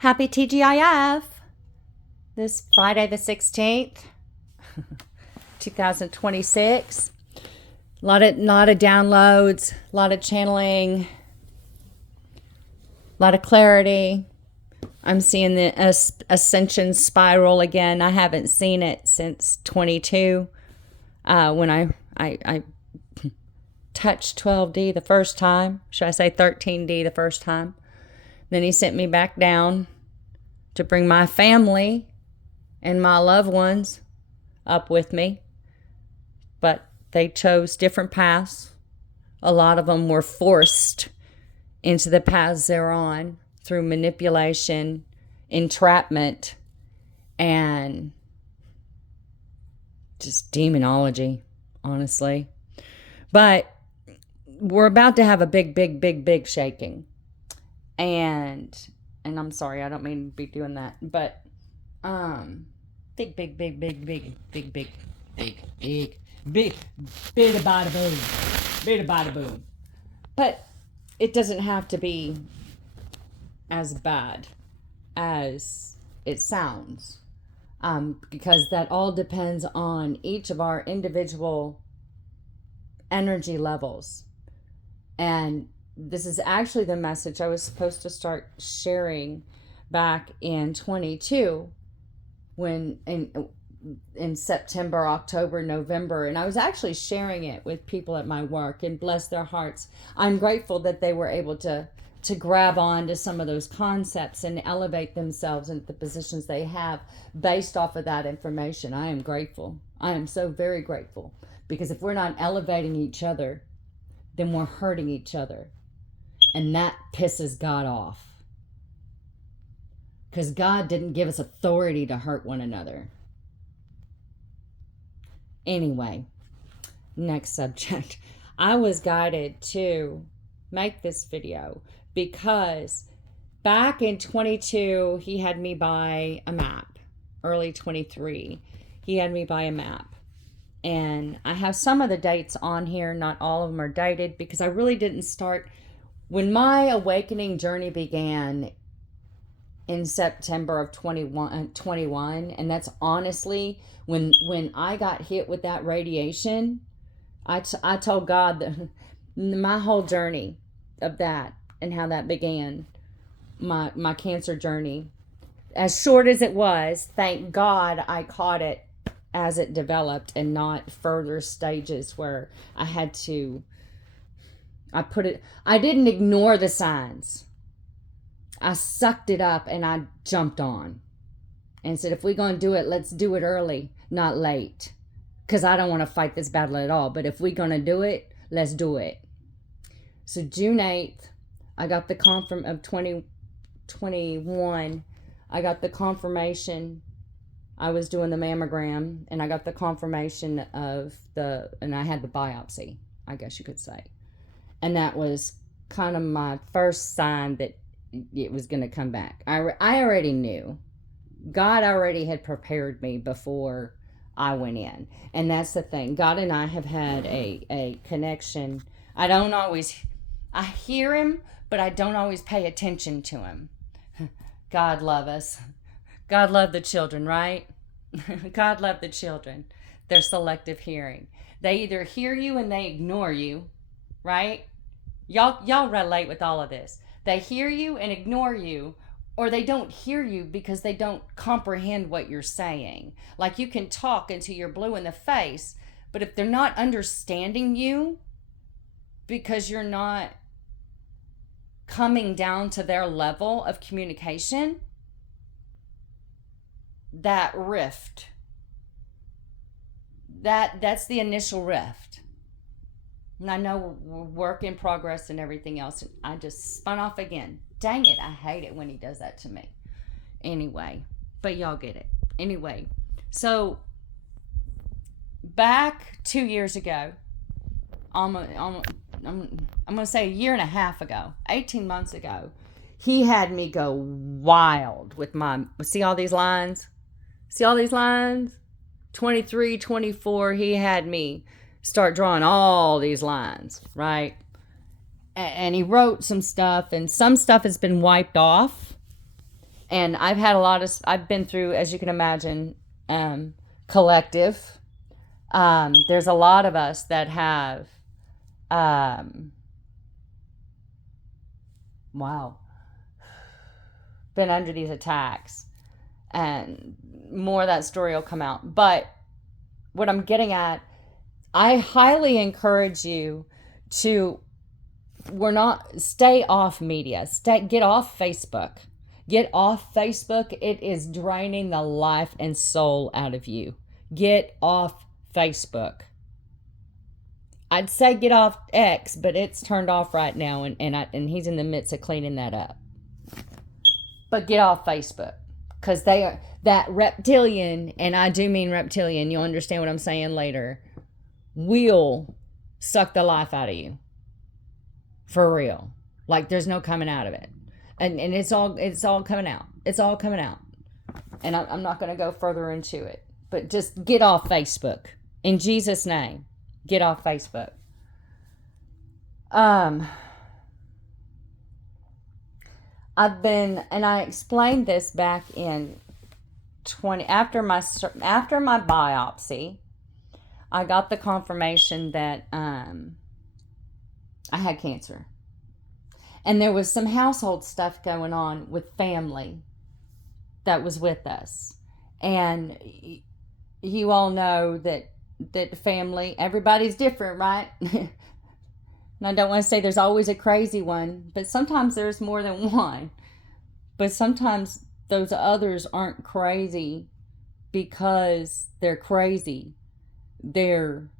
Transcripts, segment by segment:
Happy TGIF this Friday the 16th, 2026. A lot of downloads, a lot of channeling, a lot of clarity. I'm seeing the ascension spiral again. I haven't seen it since 22 when I touched 12D the first time. Should I say 13D the first time? Then he sent me back down to bring my family and my loved ones up with me. But they chose different paths. A lot of them were forced into the paths they're on through manipulation, entrapment, and just demonology, honestly. But we're about to have a big shaking. And I'm sorry, I don't mean to be doing that, but big bit bada boom. But it doesn't have to be as bad as it sounds, because that all depends on each of our individual energy levels. And this is actually the message I was supposed to start sharing back in 22, when in September, October, November, and I was actually sharing it with people at my work, and bless their hearts, I'm grateful that they were able to grab on to some of those concepts and elevate themselves into the positions they have based off of that information. I am grateful. I am so very grateful, because if we're not elevating each other, then we're hurting each other. And that pisses God off. Because God didn't give us authority to hurt one another. Anyway, next subject. I was guided to make this video because back in 22, he had me buy a map. Early 23, he had me buy a map. And I have some of the dates on here. Not all of them are dated, because I really didn't start. When my awakening journey began in September of 21, and that's honestly when I got hit with that radiation, I told God that my whole journey of that and how that began, my cancer journey, as short as it was, thank God I caught it as it developed, and not further stages where I had to. I didn't ignore the signs. I sucked it up and I jumped on and said, if we're going to do it, let's do it early, not late. Because I don't want to fight this battle at all. But if we're going to do it, let's do it. So June 8th, I got the of 2021, I got the confirmation. I was doing the mammogram, and I got the confirmation and I had the biopsy, I guess you could say. And that was kind of my first sign that it was going to come back. I already knew. God already had prepared me before I went in. And that's the thing. God and I have had a connection. I hear him, but I don't always pay attention to him. God love us. God love the children, right? God love the children. Their selective hearing. They either hear you and they ignore you, right? Y'all relate with all of this. They hear you and ignore you, or they don't hear you because they don't comprehend what you're saying. Like, you can talk until you're blue in the face, but if they're not understanding you because you're not coming down to their level of communication, that rift, that's the initial rift. And I know we're work in progress and everything else. I just spun off again. Dang it, I hate it when he does that to me. Anyway, but y'all get it. Anyway, so back 2 years ago, I'm going to say a year and a half ago, 18 months ago, he had me go wild with see all these lines? See all these lines? 23, 24, he had me start drawing all these lines, right? And he wrote some stuff, and some stuff has been wiped off. And I've been through, as you can imagine, collective. There's a lot of us that have, um, wow, been under these attacks. And more of that story will come out. But what I'm getting at, I highly encourage you to stay off media. Get off Facebook. Get off Facebook. It is draining the life and soul out of you. Get off Facebook. I'd say get off X, but it's turned off right now, and he's in the midst of cleaning that up. But get off Facebook, because they are that reptilian, and I do mean reptilian. You'll understand what I'm saying later. Will suck the life out of you, for real. Like there's no coming out of it, and it's all coming out. It's all coming out, and I'm not going to go further into it. But just get off Facebook in Jesus' name. Get off Facebook. I explained this back in after my biopsy. I got the confirmation that I had cancer, and there was some household stuff going on with family that was with us, and you all know that family, everybody's different, right? And I don't want to say there's always a crazy one, but sometimes there's more than one. But sometimes those others aren't crazy because they're crazy. They're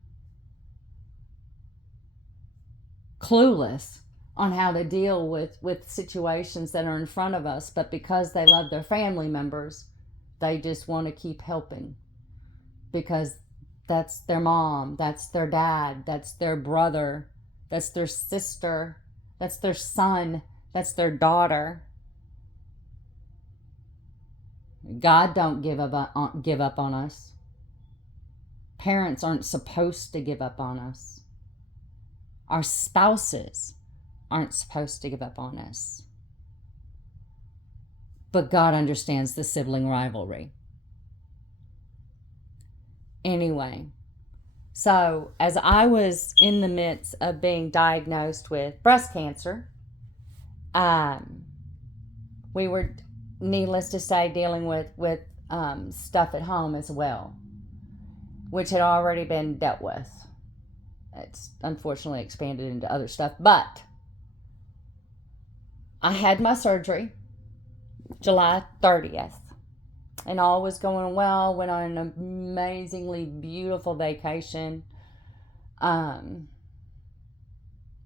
clueless on how to deal with situations that are in front of us, but because they love their family members, they just want to keep helping, because that's their mom, that's their dad, that's their brother, that's their sister, that's their son, that's their daughter. God don't give up on us. Parents aren't supposed to give up on us. Our spouses aren't supposed to give up on us. But God understands the sibling rivalry. Anyway, so as I was in the midst of being diagnosed with breast cancer, we were, needless to say, dealing with stuff at home as well, which had already been dealt with. It's unfortunately expanded into other stuff, but I had my surgery July 30th. And all was going well. Went on an amazingly beautiful vacation.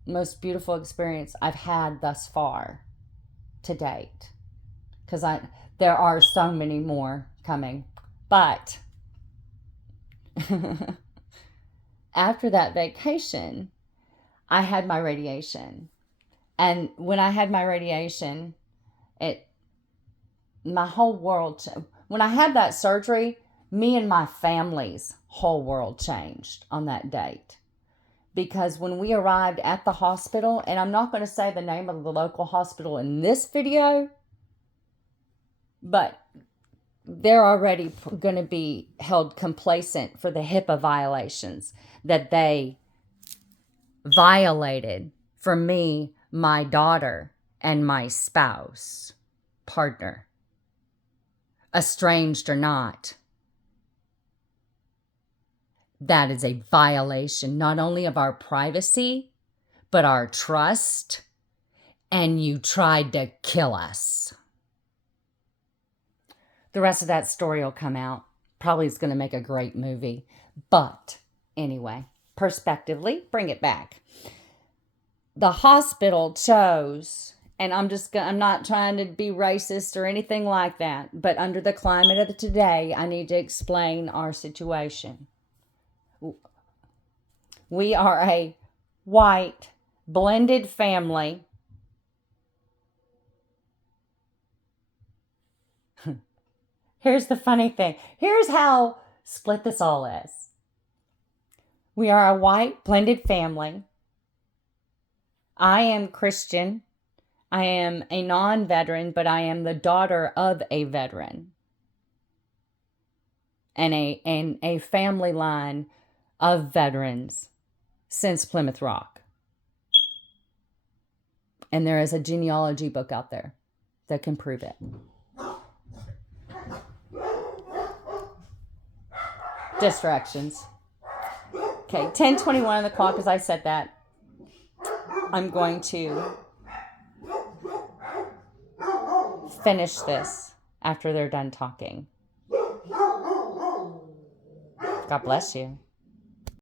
Most beautiful experience I've had thus far to date. Because there are so many more coming. But after that vacation, I had my radiation. And when I had my radiation, my whole world, when I had that surgery, me and my family's whole world changed on that date. Because when we arrived at the hospital, and I'm not going to say the name of the local hospital in this video, but they're already going to be held complacent for the HIPAA violations that they violated for me, my daughter, and my spouse, partner, estranged or not. That is a violation not only of our privacy, but our trust, and you tried to kill us. The rest of that story will come out. Probably is going to make a great movie. But anyway, prospectively, bring it back. The hospital chose, and I'm not trying to be racist or anything like that, but under the climate of today, I need to explain our situation. We are a white, blended family. Here's the funny thing. Here's how split this all is. We are a white, blended family. I am Christian. I am a non-veteran, but I am the daughter of a veteran. And a family line of veterans since Plymouth Rock. And there is a genealogy book out there that can prove it. Distractions. Okay, 10:21 on the clock as I said that. I'm going to finish this after they're done talking. God bless you.